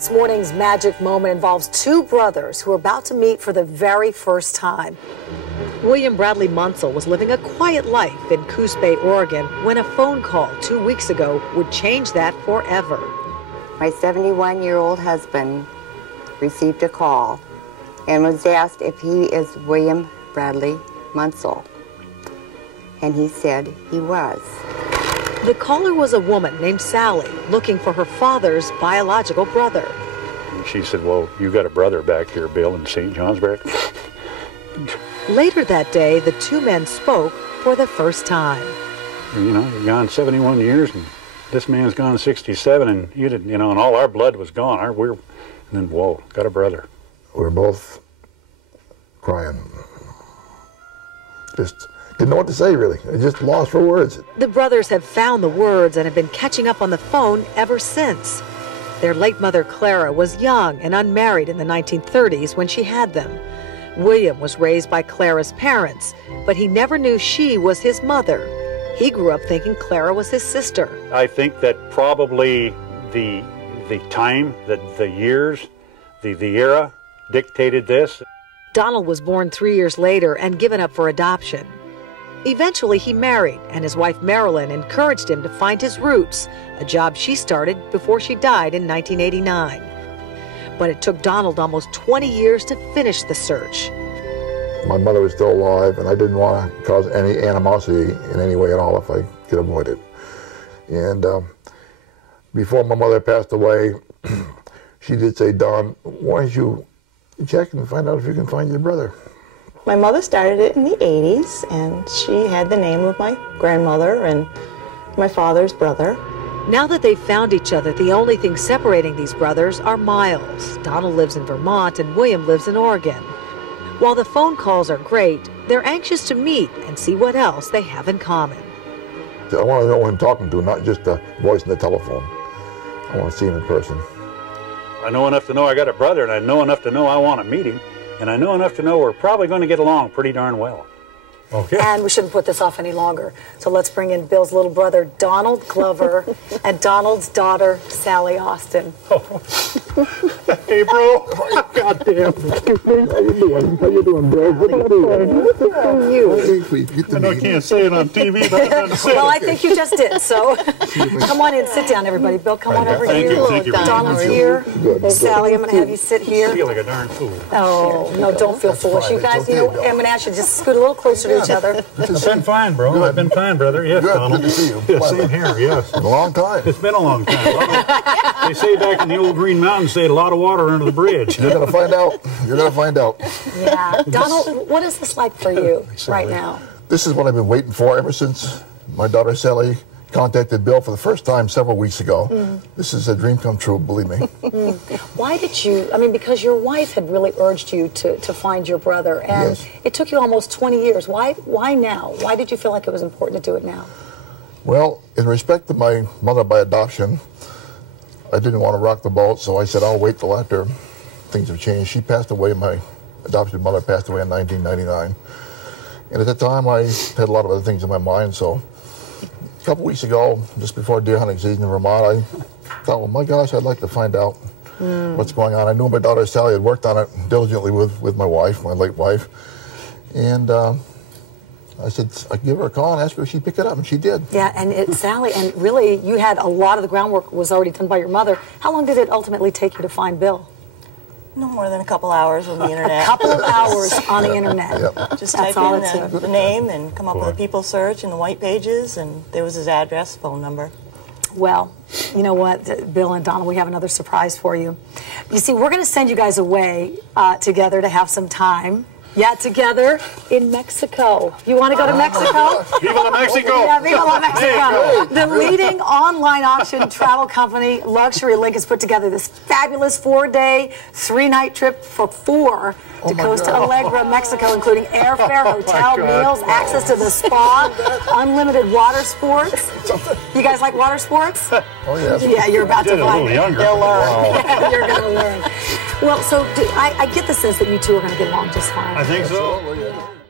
This morning's magic moment involves two brothers who are about to meet for the very first time. William Bradley Munsell was living a quiet life in Coos Bay, Oregon, when a phone call 2 weeks ago would change that forever. My 71-year-old husband received a call and was asked if he is William Bradley Munsell, and he said he was. The caller was a woman named Sally, looking for her father's biological brother. And she said, "Well, you got a brother back here, Bill, in St. Johnsbury." Later that day, the two men spoke for the first time. You know, you're gone 71 years, and this man's gone 67, and you didn't, and all our blood was gone. And then, whoa, got a brother. We were both crying. Just didn't know what to say, really. I just lost for words. The brothers have found the words and have been catching up on the phone ever since. Their late mother, Clara, was young and unmarried in the 1930s when she had them. William was raised by Clara's parents, but he never knew she was his mother. He grew up thinking Clara was his sister. I think that probably the time, the years, the era dictated this. Donald was born 3 years later and given up for adoption. Eventually, he married, and his wife Marilyn encouraged him to find his roots, a job she started before she died in 1989. But it took Donald almost 20 years to finish the search. My mother was still alive, and I didn't want to cause any animosity in any way at all if I could avoid it. And before my mother passed away, she did say, "Don, why don't you check and find out if you can find your brother?" My mother started it in the 80s, and she had the name of my grandmother and my father's brother. Now that they've found each other, the only thing separating these brothers are miles. Donald lives in Vermont and William lives in Oregon. While the phone calls are great, they're anxious to meet and see what else they have in common. I want to know who I'm talking to, not just a voice in the telephone. I want to see him in person. I know enough to know I got a brother, and I know enough to know I want to meet him, and I know enough to know we're probably going to get along pretty darn well. Okay. And we shouldn't put this off any longer. So let's bring in Bill's little brother, Donald Glover, and Donald's daughter, Sally Austin. Hey, bro. Goddamn. How you doing? How you doing, bro? What are you doing? I know I can't say it on TV, but I'm going to say Well, I think you just did, so come on in, sit down, everybody. Bill, come on over Thank here. you, thank you. Donald's here. Good. Sally, I'm going to have you sit I here. feel like a darn fool. Oh, no, don't feel foolish. You guys, I'm going to ask you to just scoot a little closer to each other. I've been fine, bro. Good. I've been fine, brother. Yes, Good. Donald. Good to see you. Yeah, same here, yes. A long time. It's been a long time. They say back in the old Green Mountains, they had a lot of water under the bridge. You're going to find out. You're going to find out. Yeah. Donald, what is this like for you right now? This is what I've been waiting for ever since my daughter Sally contacted Bill for the first time several weeks ago. This is a dream come true, believe me. Why did you, because your wife had really urged you to find your brother, and Yes. It took you almost 20 years. Why now? Why did you feel like it was important to do it now? Well, in respect to my mother by adoption, I didn't want to rock the boat, so I said I'll wait till after things have changed. She passed away, my adopted mother passed away in 1999. And at the time, I had a lot of other things in my mind, so a couple weeks ago, just before deer hunting season in Vermont, I thought, well, my gosh, I'd like to find out what's going on. I knew my daughter Sally had worked on it diligently with my wife, my late wife. And I said, I'd give her a call and ask her if she'd pick it up, and she did. Yeah, and Sally, and really, you had a lot of the groundwork was already done by your mother. How long did it ultimately take you to find Bill? No more than a couple hours on the internet. A couple of hours on the internet. Yep. Just That's type all in it took. the name and come up with a people search in the white pages, and there was his address, phone number. Well, you know what, Bill and Donald, we have another surprise for you. You see, we're going to send you guys away together to have some time. Yeah, together in Mexico. You want to go to Mexico? Viva la Mexico! Yeah, Viva la Mexico. The leading online auction travel company, Luxury Link, has put together this fabulous 4-day, 3-night trip for 4 to Costa Alegre, Mexico, including airfare, hotel, meals, access to the spa, unlimited water sports. You guys like water sports? Oh, yes. Yeah, you're about to Get a find little it. younger. You'll learn. Wow. You're going to learn. Well, so I get the sense that you two are going to get along just fine. I think so. Oh, yeah.